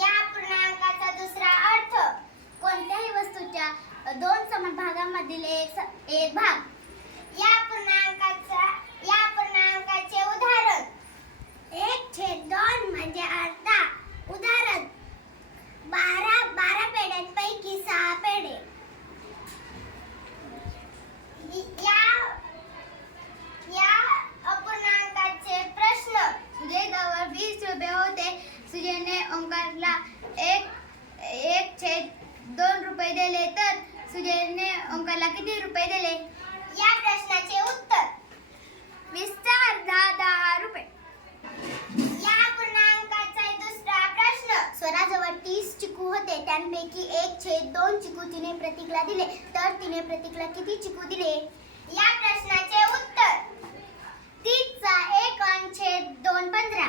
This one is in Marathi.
या पूर्णांकाचा दुसरा अर्थ. कोणत्याही वस्तूच्या दोन समान भागांमधील एक भाग. या पूर्णांकाचे उदाहरण. 1/2 म्हणजे अर्धा. उदाहरण 12 पेढ्यांपैकी 6 पेढे. या अपूर्णांकाचे प्रश्न. सुजयजवळ 20 रुपये होते. सुजयने ओंकारला 1/2 रुपये दिले तर सुजयने ओंकारला किती रुपये दिले? या प्रश्नाचे उत्तर. 20चा अर्धा 10 रुपये. या पूर्णांकाचा दुसरा प्रश्न. स्वराजवळ 30 चिकू होते. त्यांपैकी 1/2 चिकू तिने प्रतीकला दिले तर तिने प्रतीकला किती चिकू दिले? या प्रश्नाचे उत्तर. 30चा 1/2 15.